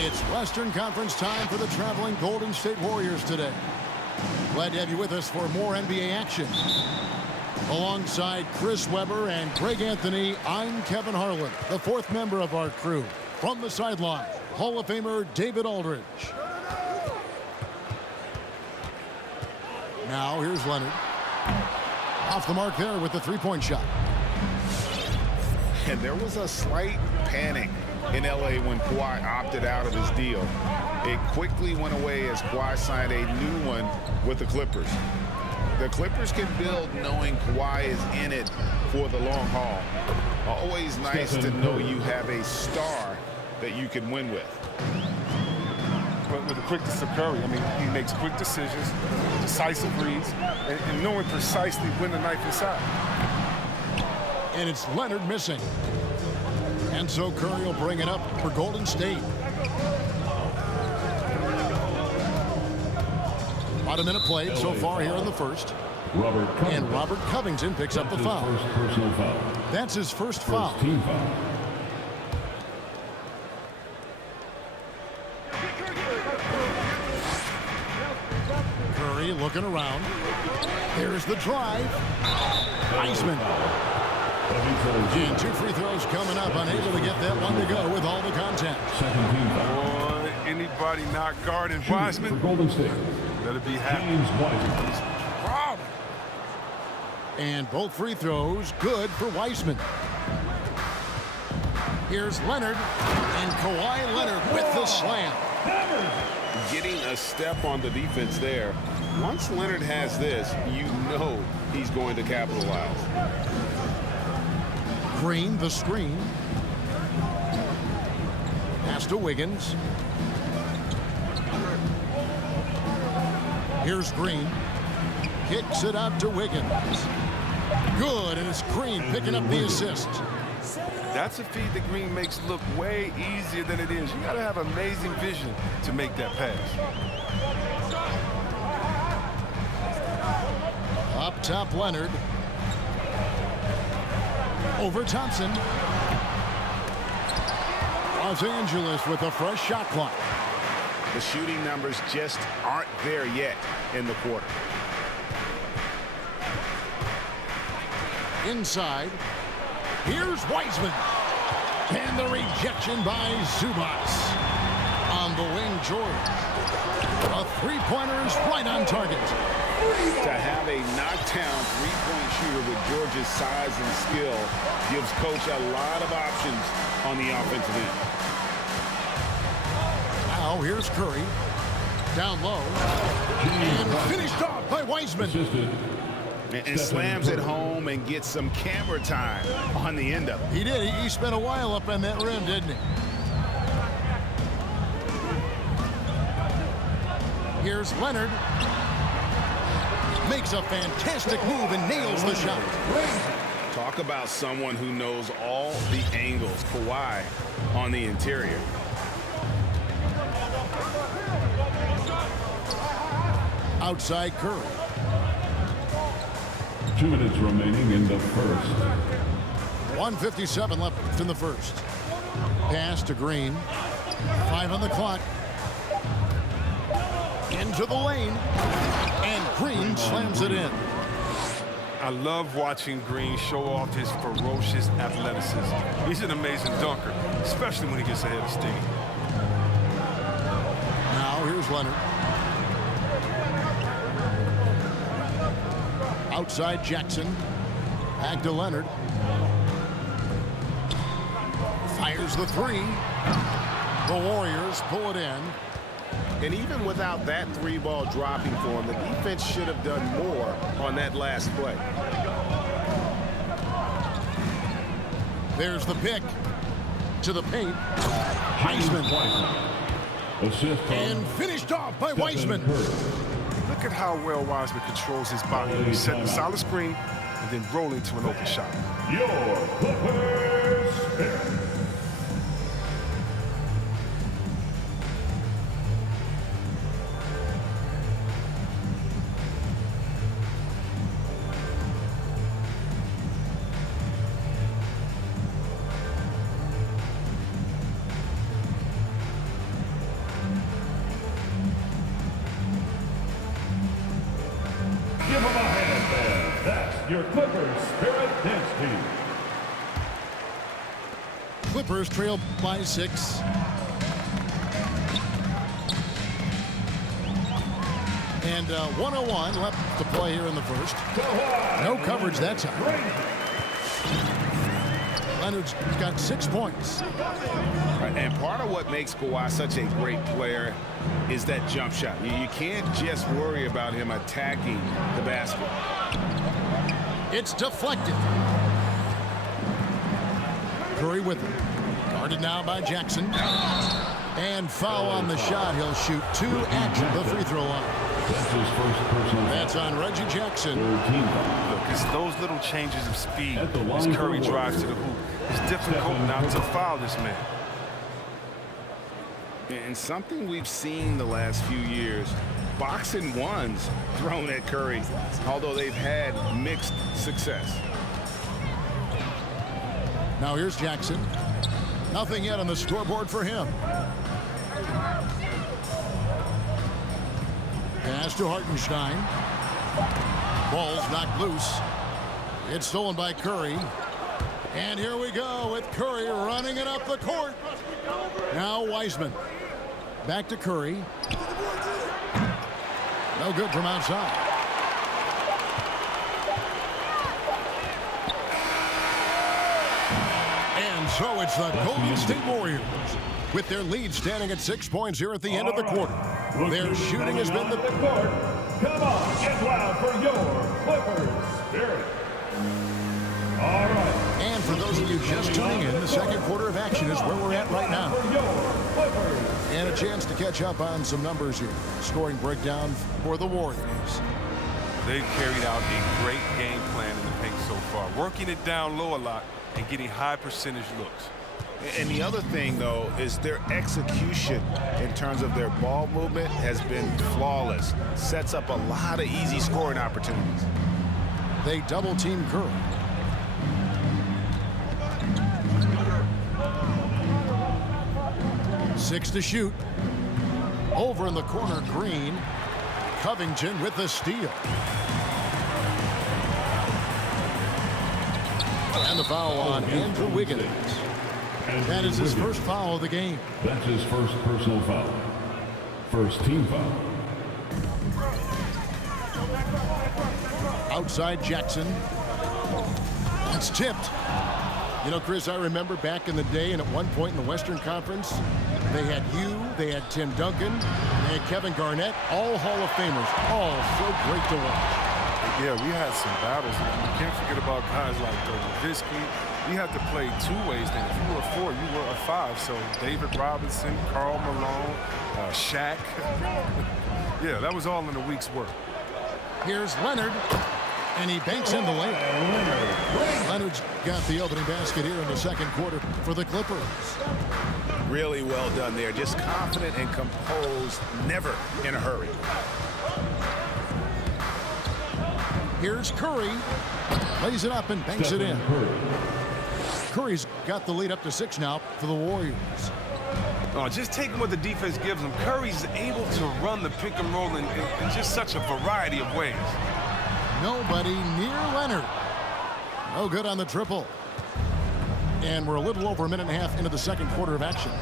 It's Western Conference time for the traveling Golden State Warriors today. Glad to have you with us for more NBA action. Alongside Chris Webber and Greg Anthony, I'm Kevin Harlan, the fourth member of our crew. From the sideline, Hall of Famer David Aldridge. Now here's Leonard. Off the mark there with the three-point shot. And there was a slight panic in L.A. when Kawhi opted out of his deal. It quickly went away as Kawhi signed a new one with the Clippers. The Clippers can build knowing Kawhi is in it for the long haul. Always nice to know you have a star that you can win with. But with the quickness of Curry, I mean, he makes quick decisions, decisive reads, and knowing precisely when the knife inside. And it's Leonard missing. And so Curry will bring it up for Golden State. About a minute played so far here in the first. And Robert Covington picks up the foul. That's his first foul. Team foul. Curry looking around. There's the drive. Wiseman. And two free throws coming up, unable to get that one to go with all the contact. Second team foul. Boy, anybody not guarding Wiseman, for Golden State. better be happy. James Wiseman. Problem. And both free throws good for Wiseman. Here's Leonard, and Kawhi Leonard with the slam. Getting a step on the defense there. Once Leonard has this, you know he's going to capitalize. Green, the screen. Pass to Wiggins. Here's Green. Kicks it out to Wiggins. Good, and it's Green picking up the assist. That's a feed that Green makes look way easier than it is. You got to have amazing vision to make that pass. Up top, Leonard. Over Thompson. Los Angeles with a fresh shot clock. The shooting numbers just aren't there yet in the quarter. Inside. Here's Wiseman. And the rejection by Zubas. On the wing, George. A three-pointer is right on target. To have a knockdown three-point shooter with George's size and skill gives Coach a lot of options on the offensive end. Now here's Curry. Down low. And finished off by Wiseman. And slams it home and gets some camera time on the end of it. He did. He spent a while up on that rim, didn't he? Here's Leonard. Makes a fantastic move and nails the shot. Talk about someone who knows all the angles. Kawhi on the interior. Outside Curry. 2 minutes remaining in the first. 1:57 left in the first. Pass to Green. 5 on the clock. Into the lane. And Green slams it in. I love watching Green show off his ferocious athleticism. He's an amazing dunker, especially when he gets ahead of steam. Now here's Leonard. Outside Jackson. Back to Leonard. Fires the three. The Warriors pull it in. And even without that three ball dropping for him, the defense should have done more on that last play. There's the pick. To the paint. Wiseman. Assist And finished off by Wiseman. Look at how well Wiseman controls his body. He's setting a solid screen and then rolling to an open shot. Your Clippers pick. Clippers trail by 6. And 1:01 left to play here in the first. No coverage that time. Leonard's got 6 points. Right, and part of what makes Kawhi such a great player is that jump shot. You can't just worry about him attacking the basket. It's deflected. Curry with it. Guarded now by Jackson. And foul on the shot. He'll shoot 2 at the free throw line. That's his first personal foul. That's on Reggie Jackson. Look, it's those little changes of speed as Curry drives to the hoop. It's difficult not to foul this man. And something we've seen the last few years, boxing ones thrown at Curry, although they've had mixed success. Now here's Jackson. Nothing yet on the scoreboard for him. Pass to Hartenstein. Ball's knocked loose. It's stolen by Curry. And here we go with Curry running it up the court. Now Wiseman. Back to Curry. No good from outside. And so it's the Golden State Warriors with their lead standing at 6 points here at the end of the quarter. Their shooting has been the... Come on, get loud for your Clippers spirit. All right. And for those of you just tuning in, the second quarter of action is where we're at right now. And a chance to catch up on some numbers here. Scoring breakdown for the Warriors. They've carried out a great game plan in the paint so far, working it down low a lot and getting high percentage looks. And the other thing, though, is their execution in terms of their ball movement has been flawless. Sets up a lot of easy scoring opportunities. They double team Curry. Six to shoot. Over in the corner, Green. Covington with the steal. And the foul on Andrew Wiggins. That is his first foul of the game. That's his first personal foul. First team foul. Outside Jackson. It's tipped. You know, Chris, I remember back in the day and at one point in the Western Conference, they had you, they had Tim Duncan, they had Kevin Garnett, all Hall of Famers, all so great to watch. Yeah, we had some battles. You can't forget about guys like Nowitzki. You had to play 2 ways then. If you were a 4, you were a 5. So David Robinson, Karl Malone, Shaq. Yeah, that was all in a week's work. Here's Leonard, and he banks in the layup. Leonard's got the opening basket here in the second quarter for the Clippers. Really well done there. Just confident and composed, never in a hurry. Here's Curry. Lays it up and banks it in. Curry's got the lead up to 6 now for the Warriors. Oh, just taking what the defense gives him. Curry's able to run the pick and roll in just such a variety of ways. Nobody near Leonard. No good on the triple. And we're a little over a minute and a half into the second quarter of action.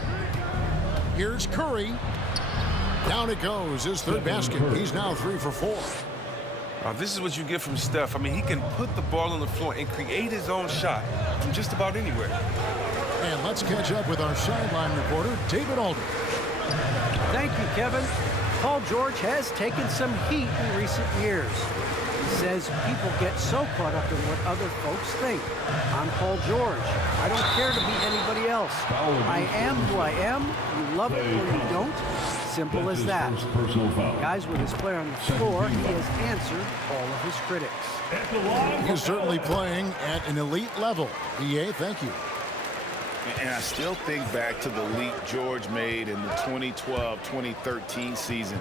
Here's Curry. Down it goes, his third basket. He's now 3 for 4. This is what you get from Steph. I mean, he can put the ball on the floor and create his own shot from just about anywhere. And let's catch up with our sideline reporter, David Aldridge. Thank you, Kevin. Paul George has taken some heat in recent years. He says people get so caught up in what other folks think. I'm Paul George. I don't care to be anybody else. I am who I am. You love it or you don't. Simple as that. Guys, with his player on the floor, he has answered all of his critics. He's certainly playing at an elite level. EA, thank you. And I still think back to the leap George made in the 2012-2013 season.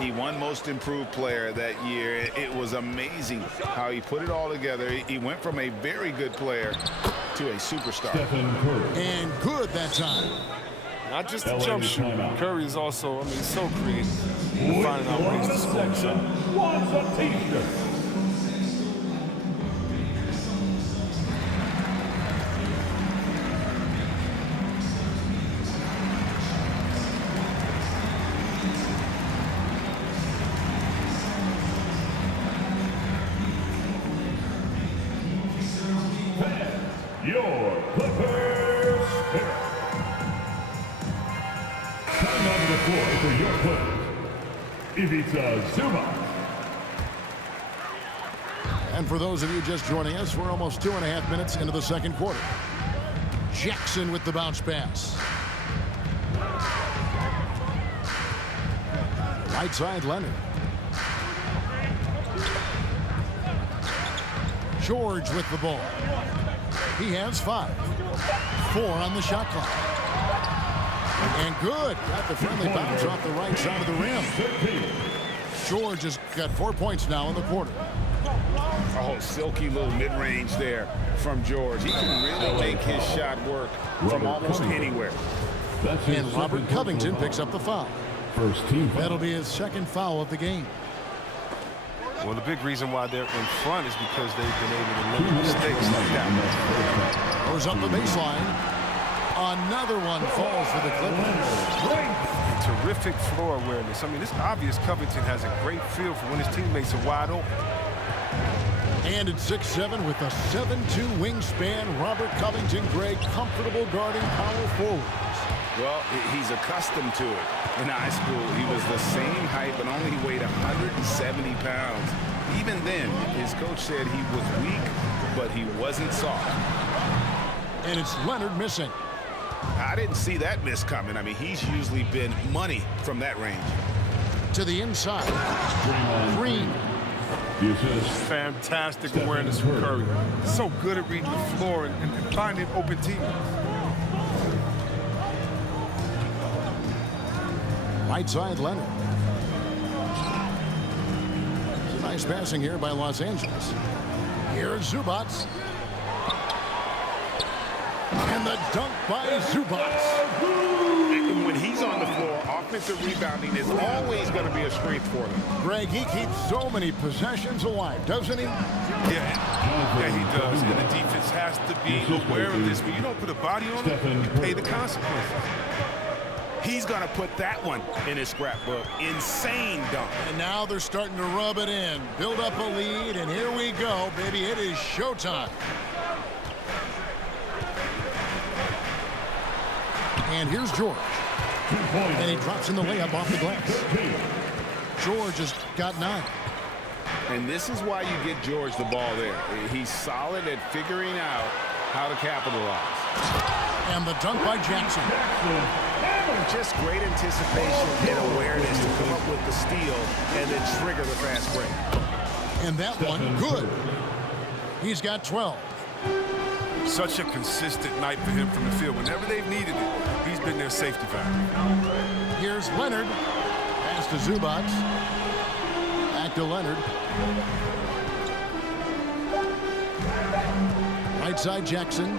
He won Most Improved Player that year. It was amazing how he put it all together. He went from a very good player to a superstar. And good that time. Not just a jump shooter. Curry is also, so creative. Finding out ways to score. your Clippers Spirit. Coming onto the floor for your Clippers, Ivica Zubac. And for those of you just joining us, we're almost 2.5 minutes into the second quarter. Jackson with the bounce pass. Right side, Leonard. George with the ball. He has 5. 4 on the shot clock. And good. Got the friendly bounce off the right side of the rim. George has got 4 points now in the quarter. Oh, silky little mid-range there from George. He can really make his shot work from almost anywhere. And Robert Covington picks up the foul. First team foul. That'll be his second foul of the game. Well, the big reason why they're in front is because they've been able to limit mistakes like that. Goes up the baseline. Another one falls for the Clippers. Terrific floor awareness. I mean, it's obvious Covington has a great feel for when his teammates are wide open. And at 6'7" with a 7'2" wingspan, Robert Covington, Greg, comfortable guarding power forwards. Well, he's accustomed to it. In high school, he was the same height, but only weighed 170 pounds. Even then, his coach said he was weak, but he wasn't soft. And it's Leonard missing. I didn't see that miss coming. I mean, he's usually been money from that range. To the inside. Green. Fantastic awareness from Curry. So good at reading the floor and finding open teammates. Right side, Leonard. It's a nice passing here by Los Angeles. Here's Zubac. And the dunk by Zubac. When he's on the floor, offensive rebounding is always going to be a strength for them. Greg, he keeps so many possessions alive, doesn't he? Yeah, he does. And the defense has to be aware of this. When you don't put a body on him, you pay the consequences. He's going to put that one in his scrapbook. Insane dunk. And now they're starting to rub it in. Build up a lead, and here we go, baby. It is showtime. And here's George. And he drops in the layup off the glass. George has got 9. And this is why you get George the ball there. He's solid at figuring out how to capitalize. And the dunk by Jackson. Just great anticipation and awareness to come up with the steal and then trigger the fast break. And that one, good. He's got 12. Such a consistent night for him from the field. Whenever they've needed it, he's been their safety valve. Here's Leonard. Pass to Zubac. Back to Leonard. Right side, Jackson.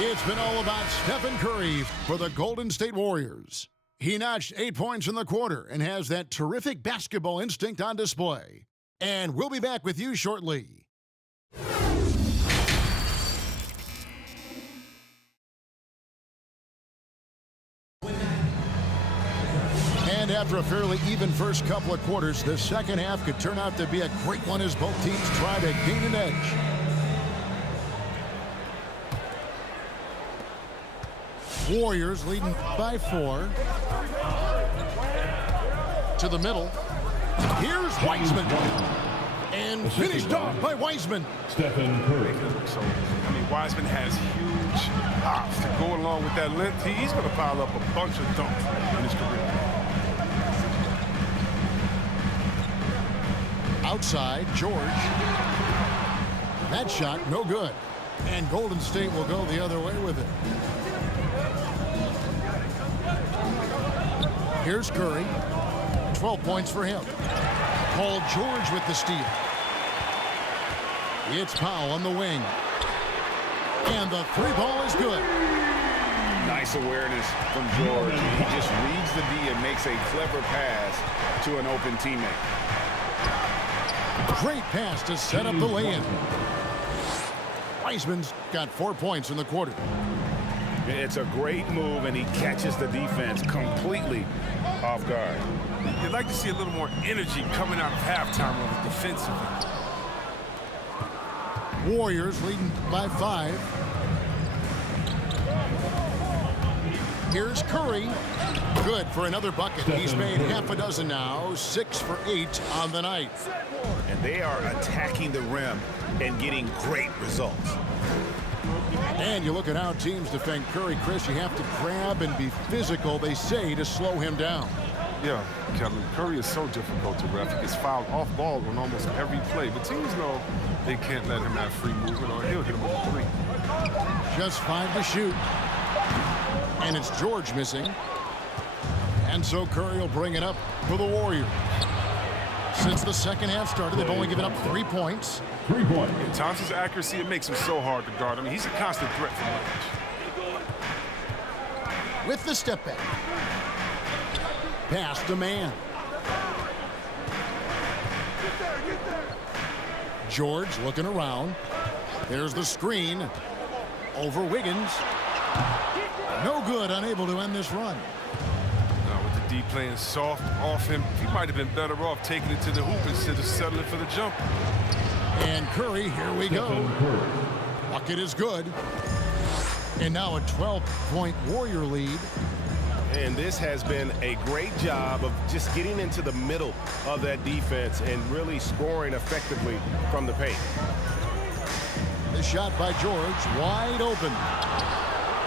It's been all about Stephen Curry for the Golden State Warriors. He notched 8 points in the quarter and has that terrific basketball instinct on display. And we'll be back with you shortly. And after a fairly even first couple of quarters, the second half could turn out to be a great one as both teams try to gain an edge. Warriors leading by 4. To the middle. Here's Wiseman. And finished off by Wiseman. Stephen Curry. I mean, Wiseman has huge hops to go along with that length. He's going to pile up a bunch of dunks in his career. Outside, George. That shot, no good. And Golden State will go the other way with it. Here's Curry. 12 points for him. Paul George with the steal. It's Powell on the wing. And the 3-ball is good. Nice awareness from George. He just reads the D and makes a clever pass to an open teammate. Great pass to set up the lay-in. Wiseman's got 4 points in the quarter. It's a great move, and he catches the defense completely off guard. You'd like to see a little more energy coming out of halftime on the defensive end. Warriors leading by 5. Here's Curry. Good for another bucket. He's made half a dozen now, 6 for 8 on the night. And they are attacking the rim and getting great results. And you look at how teams defend Curry, Chris. You have to grab and be physical, they say, to slow him down. Yeah, Kevin, Curry is so difficult to ref. He gets fouled off ball on almost every play. But teams know they can't let him have free movement or he'll hit him with a 3. Just 5 to shoot. And it's George missing. And so Curry will bring it up for the Warriors. Since the second half started, they've only given up 3 points. 3 points. In Thompson's accuracy, it makes him so hard to guard. I mean, he's a constant threat from range. With the step back. Pass to man. George looking around. There's the screen. Over Wiggins. No good, unable to end this run. Now with the D playing soft off him, he might have been better off taking it to the hoop instead of settling for the jumper. And Curry, here we go. Bucket is good. And now a 12-point Warrior lead. And this has been a great job of just getting into the middle of that defense and really scoring effectively from the paint. The shot by George, wide open.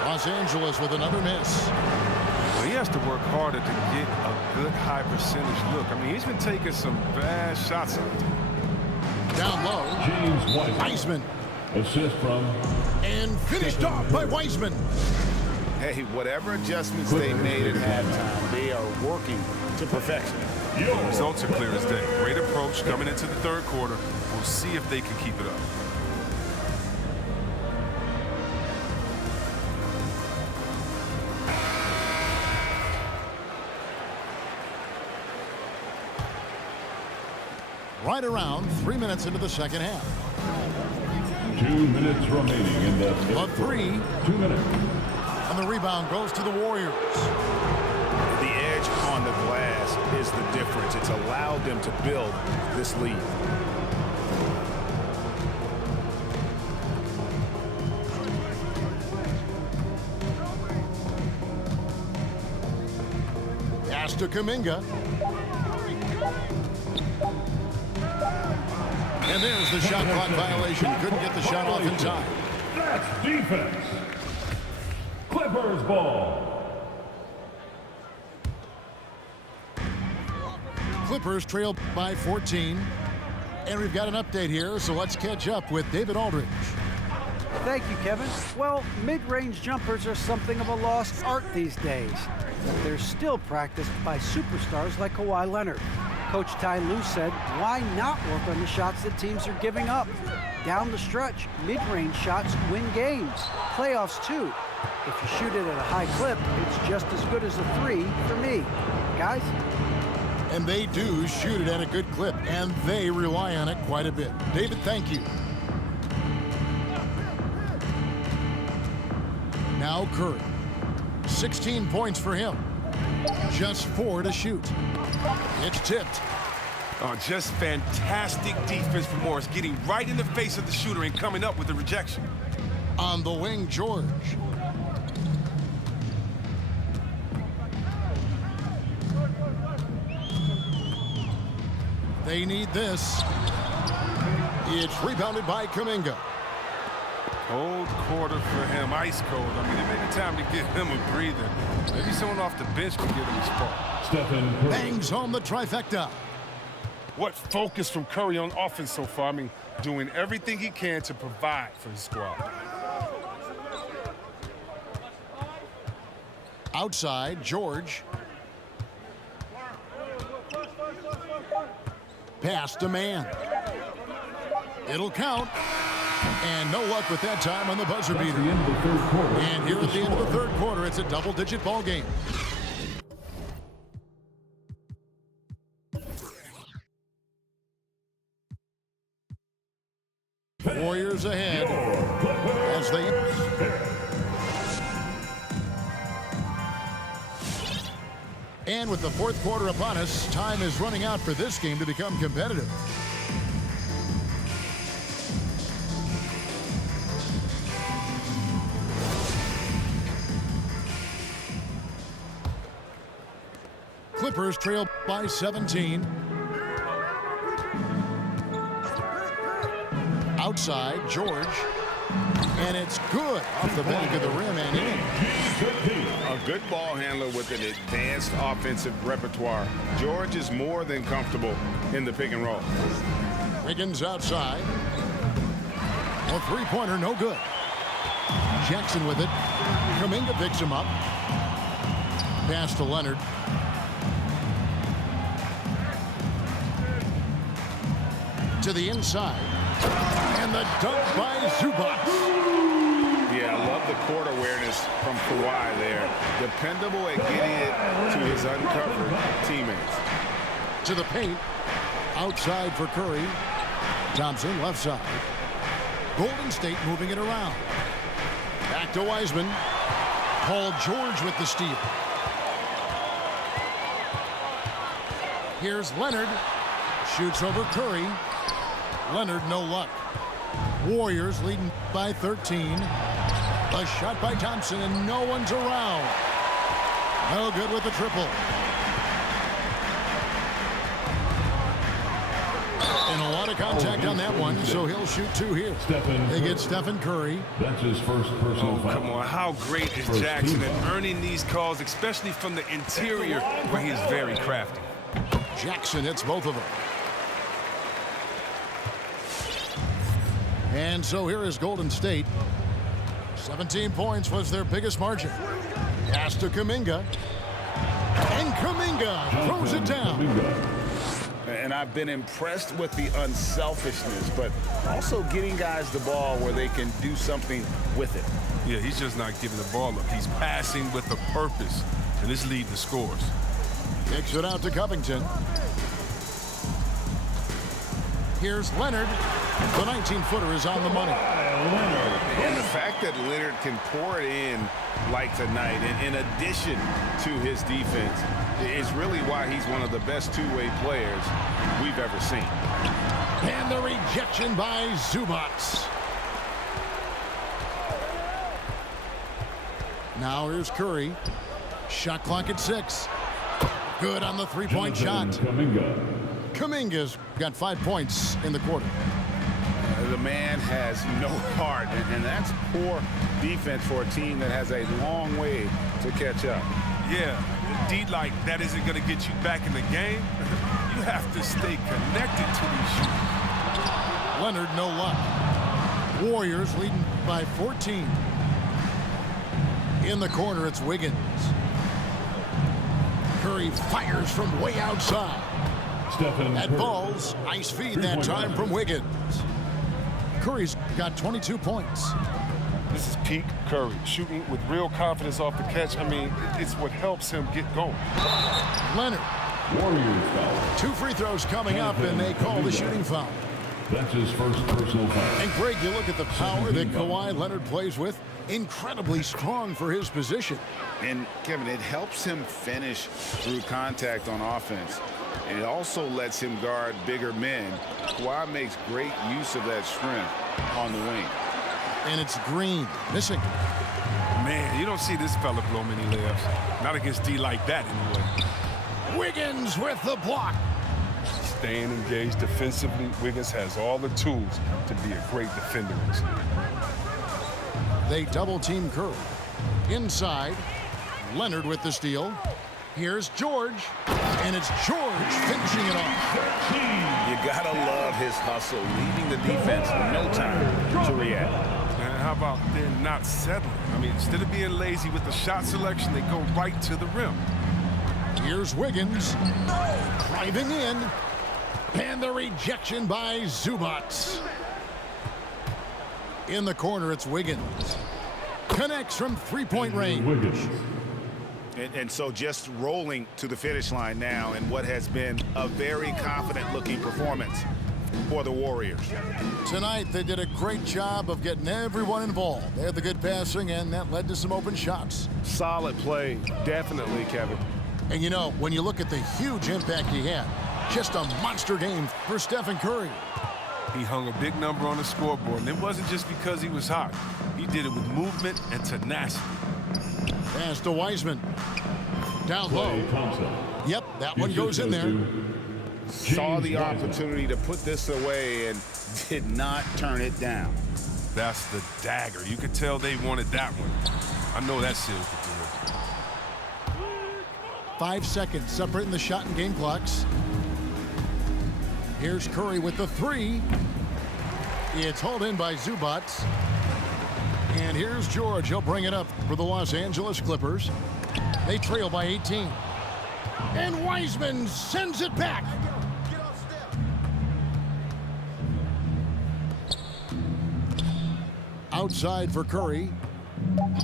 Los Angeles with another miss. Well, he has to work harder to get a good high percentage look. I mean, he's been taking some bad shots out there. Down low. James Wiseman. Assist from. And finished off by Wiseman. Hey, whatever adjustments they made at halftime, they are working to perfection. The results are clear as day. Great approach coming into the third quarter. We'll see if they can keep it up. Right around 3 minutes into the second half. 2 minutes remaining in the A 3. 2 minutes. And the rebound goes to the Warriors. The edge on the glass is the difference. It's allowed them to build this lead. Pass to Kuminga. And there's the shot clock violation. Couldn't get the shot off in time. That's defense. Clippers ball. Clippers trail by 14. And we've got an update here, so let's catch up with David Aldridge. Thank you, Kevin. Well, mid-range jumpers are something of a lost art these days. But they're still practiced by superstars like Kawhi Leonard. Coach Ty Lue said, why not work on the shots that teams are giving up? Down the stretch, mid-range shots win games. Playoffs, too. If you shoot it at a high clip, it's just as good as a 3 for me. Guys? And they do shoot it at a good clip, and they rely on it quite a bit. David, thank you. Now Curry. 16 points for him. Just 4 to shoot. It's tipped. Oh, just fantastic defense from Morris, getting right in the face of the shooter and coming up with the rejection. On the wing, George. They need this. It's rebounded by Kuminga. Cold quarter for him, ice cold. I mean, it may be time to give him a breather. Maybe someone off the bench can get him a spark. Stephen Curry. Bangs home the trifecta. What focus from Curry on offense so far? I mean, doing everything he can to provide for his squad. Outside, George. Pass to man. It'll count. And no luck with that time on the buzzer beater. The end of the third quarter. And here at the end of the third quarter, it's a double-digit ball game. Warriors ahead as they... And with the fourth quarter upon us, time is running out for this game to become competitive. Clippers trail by 17. Outside, George. And it's good off the back of the rim and in. A good ball handler with an advanced offensive repertoire. George is more than comfortable in the pick and roll. Wiggins outside. A three-pointer, no good. Jackson with it. Kuminga picks him up. Pass to Leonard. To the inside. And the dunk by Zubac. Yeah, I love the court awareness from Kawhi there. Dependable at getting it to his uncovered teammates. To the paint. Outside for Curry. Thompson left side. Golden State moving it around. Back to Wiseman. Paul George with the steal. Here's Leonard. Shoots over Curry. Leonard, no luck. Warriors leading by 13. A shot by Thompson, and no one's around. No good with the triple. And a lot of contact on that one, so he'll shoot two here. They get Stephen Curry. That's his first personal foul. Come on, how great is Jackson at earning these calls, especially from the interior, where he is very crafty. Jackson hits both of them. And so here is Golden State. 17 points was their biggest margin. Pass to Kuminga. And Kuminga throws it down. And I've been impressed with the unselfishness, but also getting guys the ball where they can do something with it. Yeah, he's just not giving the ball up. He's passing with a purpose, and this lead to scores. Kicks it out to Covington. Here's Leonard. The 19-footer is on the money. And the fact that Leonard can pour it in like tonight, and in addition to his defense, is really why he's one of the best two-way players we've ever seen. And the rejection by Zubac. Now here's Curry. Shot clock at 6. Good on the three-point shot. Kuminga's got 5 points in the quarter. The man has no heart, and that's poor defense for a team that has a long way to catch up. Yeah, D like that isn't going to get you back in the game. You have to stay connected to these shooters. Leonard, no luck. Warriors leading by 14. In the corner, it's Wiggins. Curry fires from way outside. That ball's nice feed that time from Wiggins. Curry's got 22 points. This is peak Curry, shooting with real confidence off the catch. I mean, it's what helps him get going. Leonard. Warriors foul. 2 free throws coming up, and they call the shooting foul. That's his first personal foul. And Greg, you look at the power that Kawhi Leonard plays with. Incredibly strong for his position. And, Kevin, it helps him finish through contact on offense. And it also lets him guard bigger men. Kawhi makes great use of that strength on the wing. And it's Green missing. Man, you don't see this fella blow many layups. Not against D like that, anyway. Wiggins with the block. Staying engaged defensively, Wiggins has all the tools to be a great defender. They double-team Curry. Inside, Leonard with the steal. Here's George, and it's George finishing it off. You gotta love his hustle, leaving the defense no time to react. And how about then not settling? I mean, instead of being lazy with the shot selection, they go right to the rim. Here's Wiggins, driving in, and the rejection by Zubac. In the corner, it's Wiggins. Connects from three-point range. And so just rolling to the finish line now in what has been a very confident-looking performance for the Warriors. Tonight, they did a great job of getting everyone involved. They had the good passing, and that led to some open shots. Solid play, definitely, Kevin. And, you know, when you look at the huge impact he had, just a monster game for Stephen Curry. He hung a big number on the scoreboard, and it wasn't just because he was hot. He did it with movement and tenacity. Pass to Wiseman. Down low. Yep, that one goes in there. Saw the opportunity to put this away and did not turn it down. That's the dagger. You could tell they wanted that one. I know that seals the deal. 5 seconds separating the shot and game clocks. Here's Curry with the three. It's hauled in by Zubac. And here's George. He'll bring it up for the Los Angeles Clippers. They trail by 18. And Wiseman sends it back. Outside for Curry.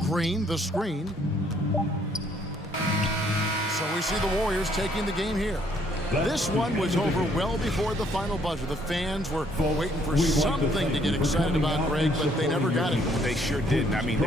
Green, the screen. So we see the Warriors taking the game here. This one was over well before the final buzzer. The fans were waiting for something to get excited about, Greg, but they never got it. They sure didn't. I mean,